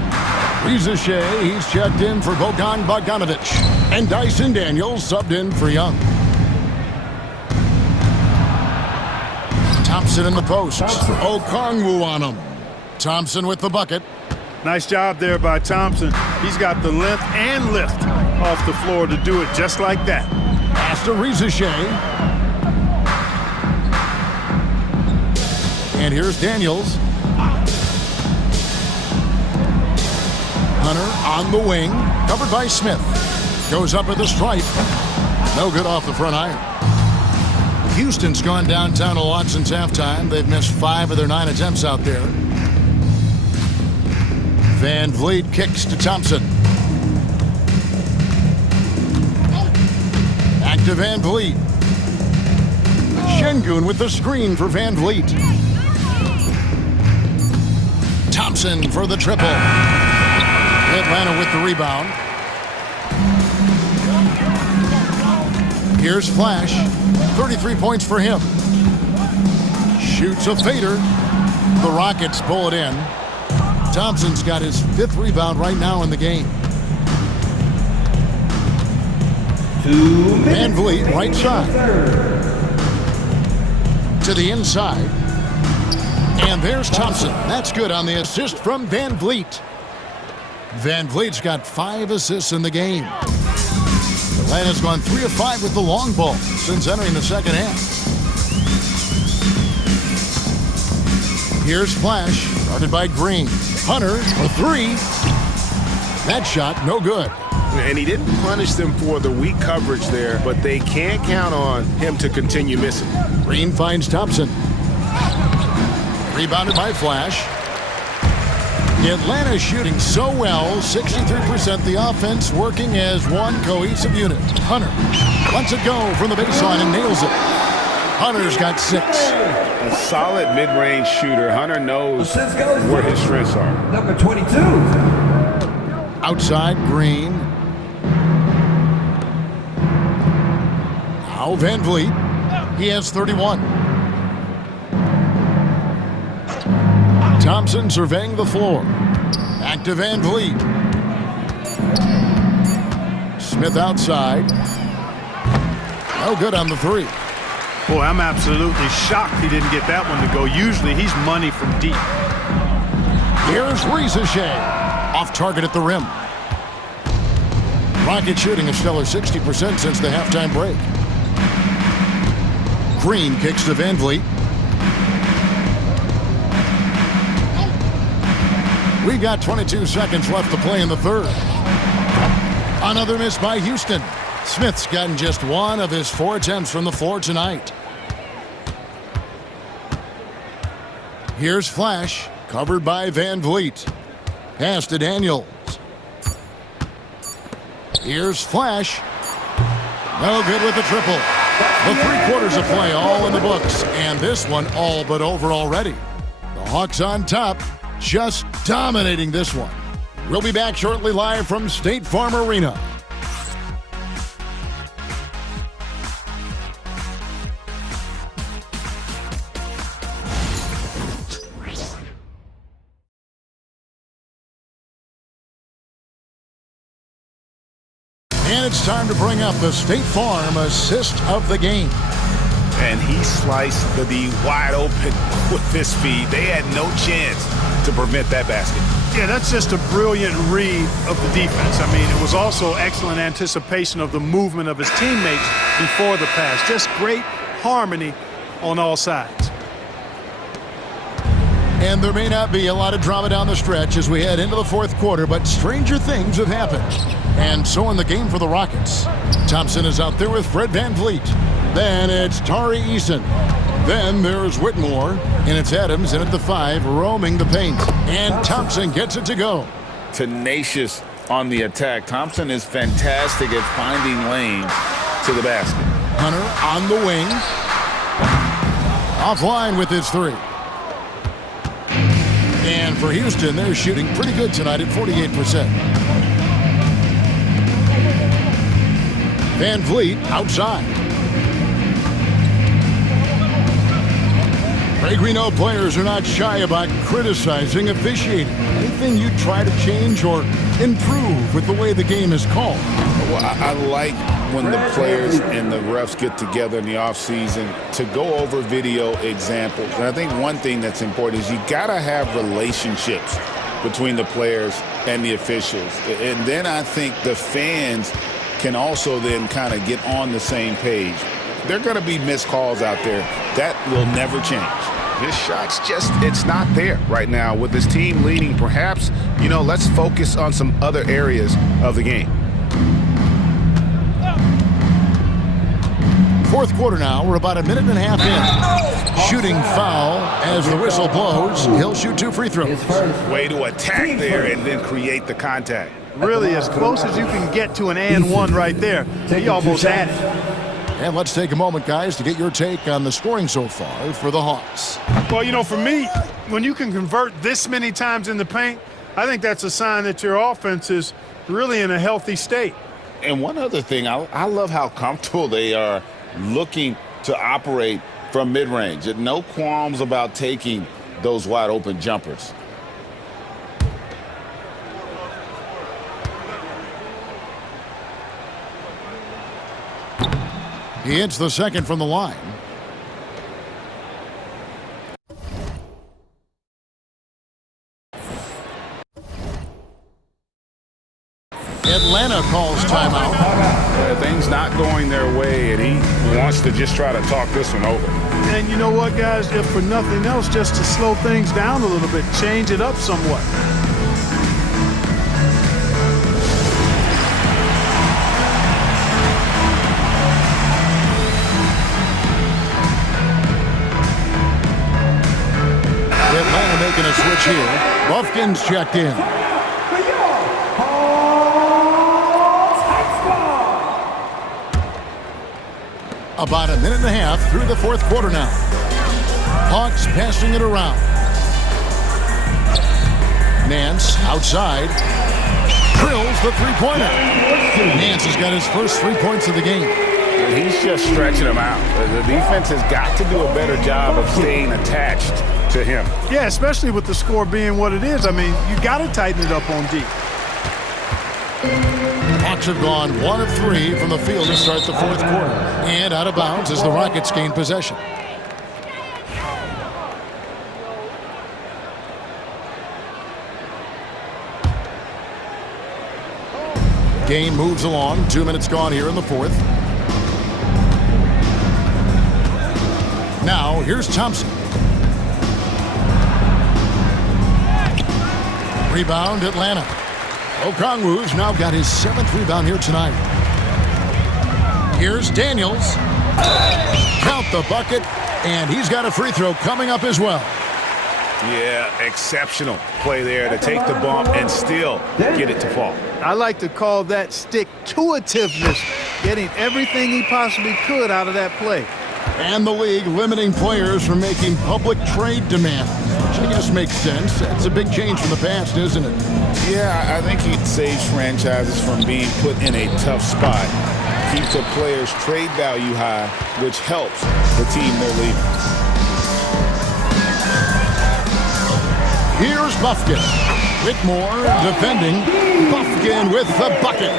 Reza Shea, he's checked in for Bogan Bogdanovich. And Dyson Daniels subbed in for Young. Thompson in the post. Okongwu on him. Thompson with the bucket. Nice job there by Thompson. He's got the length and lift off the floor to do it just like that. Pass to Rizichet. And here's Daniels. Hunter on the wing. Covered by Smith. Goes up at the stripe. No good off the front iron. Houston's gone downtown a lot since halftime. They've missed 5 of their 9 attempts out there. Van Vliet kicks to Thompson. Back to Van Vliet. Şengün with the screen for Van Vliet. Thompson for the triple. Atlanta with the rebound. Here's Flash. 33 points for him. Shoots a fader. The Rockets pull it in. Thompson's got his 5th rebound right now in the game. Van Vliet, right side. To the inside. And there's Thompson. That's good on the assist from Van Vliet. Van Vliet's got 5 assists in the game. Atlanta's gone 3 of 5 with the long ball since entering the second half. Here's Flash, guarded by Green. Hunter, a 3. That shot, no good. And he didn't punish them for the weak coverage there, but they can't count on him to continue missing. Green finds Thompson. Rebounded by Flash. Atlanta shooting so well, 63%. The offense working as one cohesive unit. Hunter lets it go from the baseline and nails it. Hunter's got 6. A solid mid-range shooter. Hunter knows where his strengths are. Number 22. Outside, Green. Now Van Vliet. He has 31. Thompson surveying the floor. Back to Van Vliet. Smith outside. No good on the 3. Boy, I'm absolutely shocked he didn't get that one to go. Usually he's money from deep. Here's Rizichet. Off target at the rim. Rocket shooting a stellar 60% since the halftime break. Green kicks to Van Vliet. We got 22 seconds left to play in the 3rd. Another miss by Houston. Smith's gotten just 1 of his 4 attempts from the floor tonight. Here's Flash, covered by Van Vliet. Pass to Daniels. Here's Flash. No good with the triple. The 3 quarters of play all in the books, and this one all but over already. The Hawks on top, just dominating this one. We'll be back shortly live from State Farm Arena. And it's time to bring up the State Farm assist of the game. And he sliced the D wide open with this feed. They had no chance to prevent that basket. Yeah, that's just a brilliant read of the defense. I mean, it was also excellent anticipation of the movement of his teammates before the pass. Just great harmony on all sides. And there may not be a lot of drama down the stretch as we head into the 4th quarter, but stranger things have happened. And so in the game for the Rockets. Thompson is out there with Fred Van Vliet. Then it's Tari Eason. Then there's Whitmore. And it's Adams in at the 5, roaming the paint. And Thompson gets it to go. Tenacious on the attack. Thompson is fantastic at finding lanes to the basket. Hunter on the wing. Offline with his 3. And for Houston, they're shooting pretty good tonight at 48%. Van Vliet outside. Pellegrino players are not shy about criticizing officiating. Anything you try to change or improve with the way the game is called? Well, I like when the players and the refs get together in the offseason to go over video examples. And I think one thing that's important is you got to have relationships between the players and the officials. And then I think the fans can also then kind of get on the same page. There are going to be missed calls out there. That will never change. His shot's just, it's not there right now. With his team leading, perhaps, let's focus on some other areas of the game. Fourth quarter now. We're about a minute and a half in. Shooting foul as the whistle blows. He'll shoot 2 free throws. Way to attack there and then create the contact. Really as close as you can get to an and one right there. He almost had it. And let's take a moment, guys, to get your take on the scoring so far for the Hawks. Well, for me, when you can convert this many times in the paint, I think that's a sign that your offense is really in a healthy state. And one other thing, I love how comfortable they are looking to operate from mid-range. No qualms about taking those wide-open jumpers. He hits the second from the line. Atlanta calls timeout. Things not going their way, and he wants to just try to talk this one over. And you know what, guys? If for nothing else, just to slow things down a little bit, change it up somewhat. Atlanta making a switch here. Buffkin's checked in. About a minute and a half through the fourth quarter now. Hawks passing it around. Nance outside. Drills the three-pointer. Nance has got his first 3 points of the game. He's just stretching them out. The defense has got to do a better job of staying attached to him. Yeah, especially with the score being what it is. I mean, you got to tighten it up on D. Hawks have gone 1 of 3 from the field to start the fourth quarter. And out of bounds as the Rockets gain possession. Game moves along. 2 minutes gone here in the fourth. Now, here's Thompson. Rebound, Atlanta. Okongwu's now got his 7th rebound here tonight. Here's Daniels. Count the bucket, and he's got a free throw coming up as well. Yeah, exceptional play there to take the bump and still get it to fall. I like to call that stick-to-itiveness, getting everything he possibly could out of that play. And the league limiting players from making public trade demands, which I guess makes sense. That's a big change from the past, isn't it? Yeah, I think it saves franchises from being put in a tough spot. Keeps a player's trade value high, which helps the team they're leaving. Here's Buffkin. Whitmore defending. Buffkin with the bucket.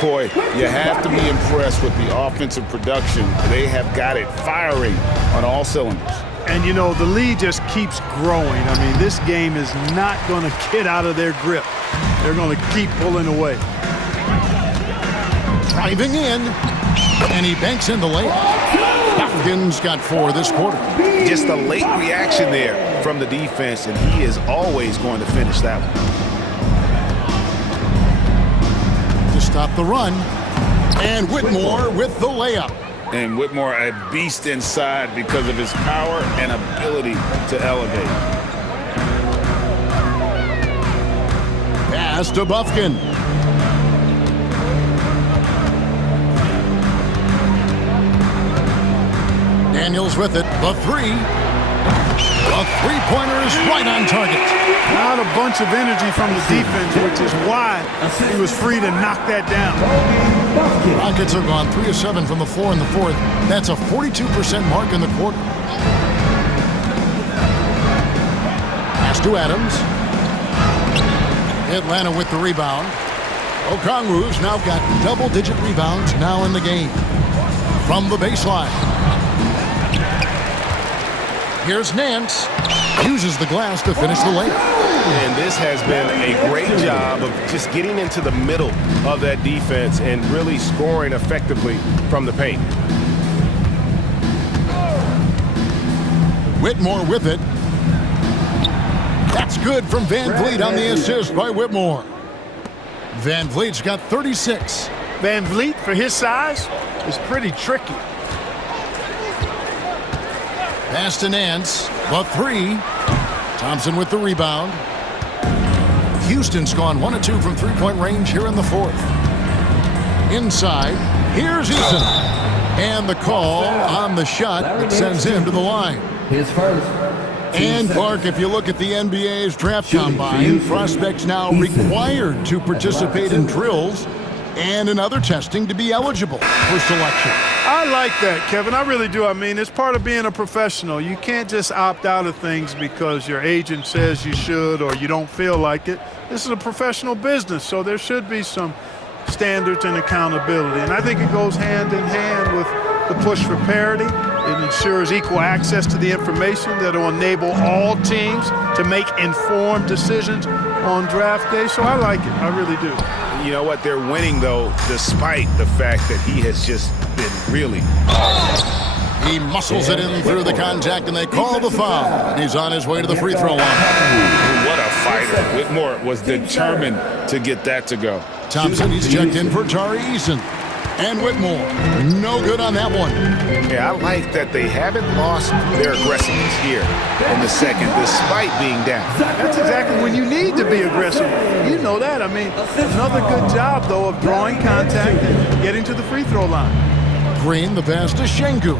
Boy, you have to be impressed with the offensive production. They have got it firing on all cylinders. And, the lead just keeps growing. I mean, this game is not going to get out of their grip. They're going to keep pulling away. Driving in, and he banks in the layup. Buffkin's got 4 this quarter. Just a late reaction there from the defense, and he is always going to finish that one. Stop the run. And Whitmore with the layup. And Whitmore a beast inside because of his power and ability to elevate. Pass to Buffkin. Daniels with it. The 3. The three-pointer is right on target. Not a bunch of energy from the defense, which is why he was free to knock that down. Rockets have gone 3 of 7 from the floor in the fourth. That's a 42% mark in the quarter. Pass to Adams. Atlanta with the rebound. Okongwu's now got double-digit rebounds now in the game. From the baseline. Here's Nance. Uses the glass to finish the layup. And this has been a great job of just getting into the middle of that defense and really scoring effectively from the paint. Whitmore with it. That's good from Van Vliet on the assist by Whitmore. Van Vliet's got 36. Van Vliet, for his size, is pretty tricky. Pass to Nance. The three. Thompson with the rebound. Houston's gone 1 of 2 from three-point range here in the fourth. Inside. Here's Eason. And the call on the shot that sends him to the line. His first. And Clark, if you look at the NBA's draft combine, prospects now required to participate in drills and in other testing to be eligible for selection. I like that, Kevin. I really do. I mean, it's part of being a professional. You can't just opt out of things because your agent says you should or you don't feel like it. This is a professional business, so there should be some standards and accountability. And I think it goes hand in hand with the push for parity. It ensures equal access to the information that will enable all teams to make informed decisions on draft day. So I like it. I really do. You know what? They're winning, though, despite the fact that he has just been really He muscles it in through the contact, and they call the foul. And he's on his way to the free throw line. What a fighter. Whitmore was determined to get that to go. Thompson, he's checked in for Tari Eason. And Whitmore, no good on that one. Yeah, I like that they haven't lost their aggressiveness here in the second, despite being down. That's exactly when you need to be aggressive. You know that. I mean, another good job, though, of drawing contact and getting to the free throw line. Green, the pass to Şengün.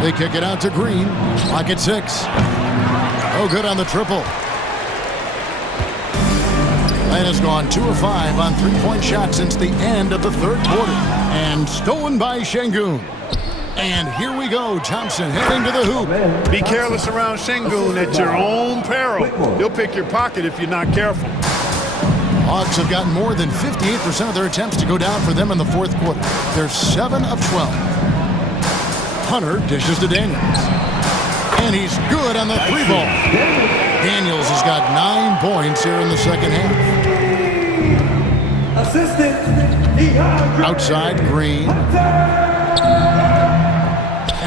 They kick it out to Green. Clock at 6. Oh, good on the triple. Atlanta's gone 2 of 5 on three-point shots since the end of the third quarter. And stolen by Şengün. And here we go. Thompson heading to the hoop. Be careless around Şengün at your own peril. He'll pick your pocket if you're not careful. Hawks have gotten more than 58% of their attempts to go down for them in the fourth quarter. They're 7 of 12. Hunter dishes to Daniels. And he's good on the three ball. Daniels has got 9 points here in the second half. Outside, Green.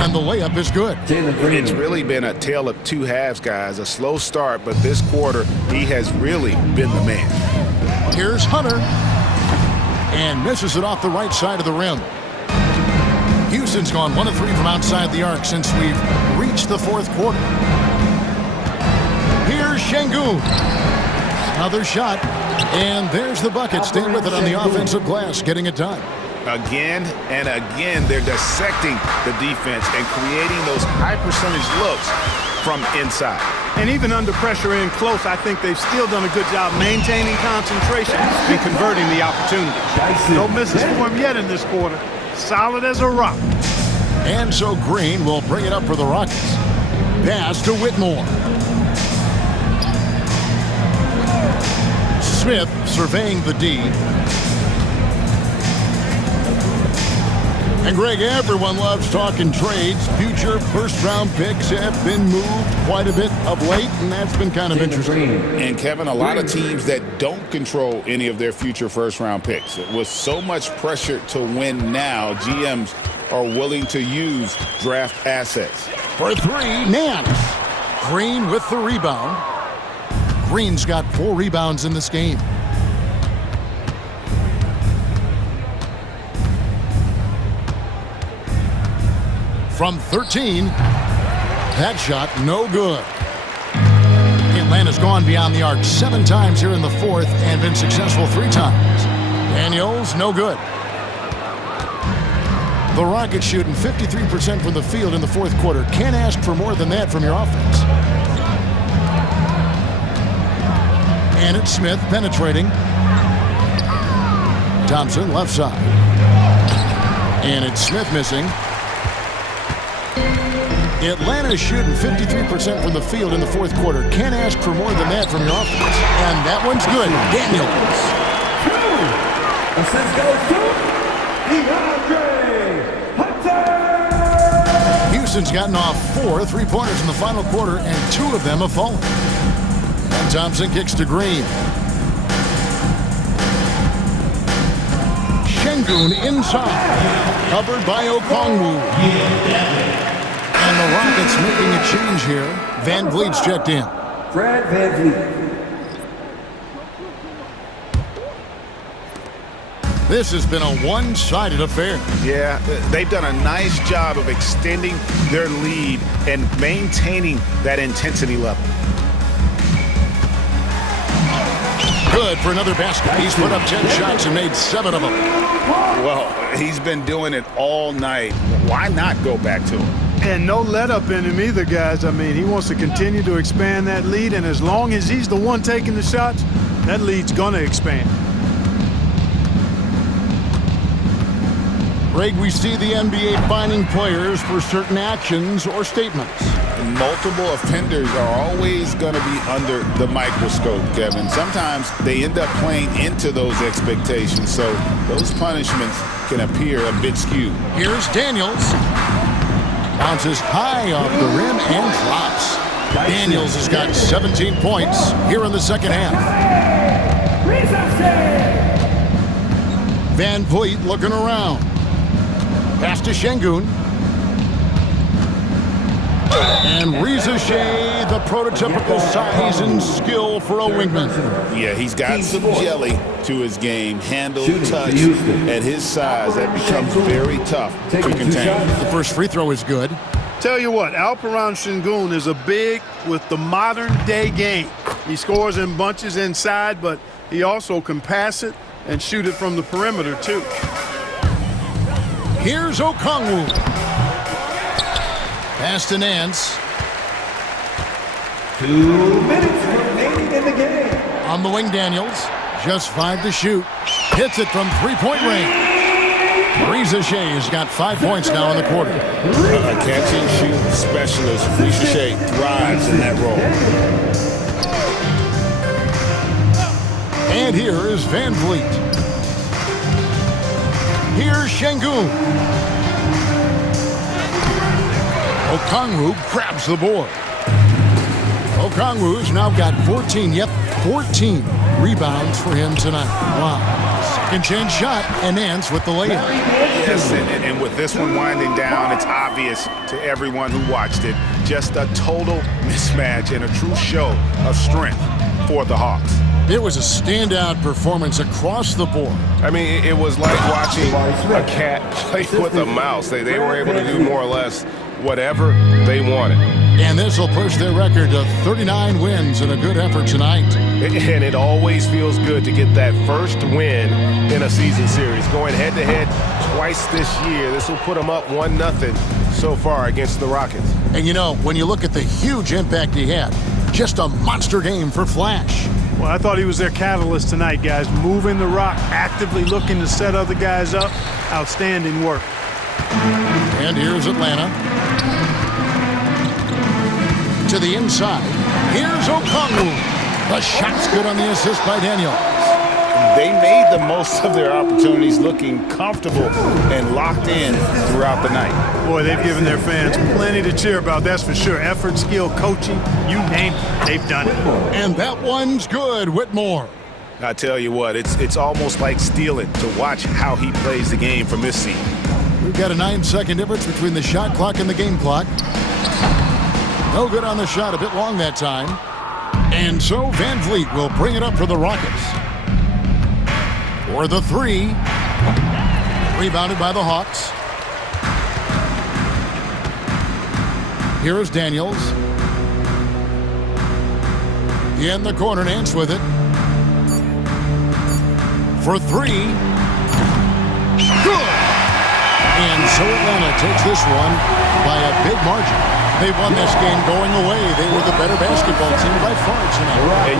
And the layup is good. It's really been a tale of two halves, guys. A slow start, but this quarter, he has really been the man. Here's Hunter. And misses it off the right side of the rim. Houston's gone 1 of 3 from outside the arc since we've reached the fourth quarter. Here's Şengün. Another shot. And there's the bucket. Stay with it on the offensive glass, getting it done. Again and again, they're dissecting the defense and creating those high percentage looks from inside. And even under pressure in close, I think they've still done a good job maintaining concentration and converting the opportunity. No misses for him yet in this quarter. Solid as a rock. And so Green will bring it up for the Rockets. Pass to Whitmore. Smith surveying the D. And Greg, everyone loves talking trades. Future first-round picks have been moved quite a bit of late, and that's been kind of interesting. And, Kevin, a lot of teams that don't control any of their future first-round picks. With so much pressure to win now, GMs are willing to use draft assets. For 3, Nance. Green with the rebound. Green's got 4 rebounds in this game. From 13, that shot no good. Atlanta's gone beyond the arc 7 times here in the fourth and been successful 3 times. Daniels, no good. The Rockets shooting 53% from the field in the fourth quarter. Can't ask for more than that from your offense. And it's Smith penetrating. Thompson left side. And it's Smith missing. Atlanta shooting 53% from the field in the fourth quarter. Can't ask for more than that from your offense. And that one's good. Daniels. Assist goes to DeAndre Hunter. Houston's gotten off 4 3-pointers in the final quarter, and 2 of them have fallen. And Thompson kicks to Green. Şengün inside. Covered by Okongwu. And the Rockets making a change here. Van Vliet's checked in. Fred Van Vliet. This has been a one-sided affair. Yeah, they've done a nice job of extending their lead and maintaining that intensity level. Good for another basket. He's put up 10 shots and made 7 of them. Well, he's been doing it all night. Why not go back to him? And no let-up in him either, guys. I mean, he wants to continue to expand that lead, and as long as he's the one taking the shots, that lead's going to expand. Greg, we see the NBA fining players for certain actions or statements. Multiple offenders are always going to be under the microscope, Kevin. Sometimes they end up playing into those expectations, so those punishments can appear a bit skewed. Here's Daniels. Bounces high off the rim and drops. Daniels has got 17 points here in the second half. Van Vliet looking around. Pass to Şengün. And Reza Shea, the prototypical size and skill for a wingman. Yeah, he's got some jelly to his game. Handle, touch, at his size, that becomes very tough to contain. The first free throw is good. Tell you what, Alperen Şengün is a big with the modern-day game. He scores in bunches inside, but he also can pass it and shoot it from the perimeter, too. Here's Okongwu. Pass to Nance. 2 minutes remaining in the game. On the wing, Daniels. Just 5 to shoot. Hits it from three-point range. Reza Shea has got 5 points now in the quarter. A catch-and-shoot specialist, Reza Shea, thrives in that role. And here is Van Vliet. Here's Şengün. Okongwu grabs the board. Okongwu's now got 14 rebounds for him tonight. Wow. Second chance shot, and Nance with the layup. Yes, and with this one winding down, it's obvious to everyone who watched it. Just a total mismatch and a true show of strength for the Hawks. It was a standout performance across the board. I mean, it was like watching a cat play with a mouse. They were able to do more or less whatever they wanted. And this will push their record to 39 wins and a good effort tonight. And it always feels good to get that first win in a season series. Going head-to-head twice this year, this will put them up 1-0 so far against the Rockets. And you know, when you look at the huge impact he had, just a monster game for Flash. Well, I thought he was their catalyst tonight, guys. Moving the rock, actively looking to set other guys up. Outstanding work. And here's Atlanta. To the inside. Here's Okongwu. The shot's good on the assist by Daniel. They made the most of their opportunities, looking comfortable and locked in throughout the night. Boy, they've given their fans plenty to cheer about, that's for sure. Effort, skill, coaching, you name it, they've done it. And that one's good, Whitmore. I tell you what, it's almost like stealing to watch how he plays the game from this seat. We've got a 9-second difference between the shot clock and the game clock. No good on the shot, a bit long that time. And so Van Vliet will bring it up for the Rockets. For the 3. Rebounded by the Hawks. Here is Daniels. In the corner, Nance with it. For 3. Good! And so Atlanta takes this one by a big margin. They won this game going away. They were the better basketball team by far tonight.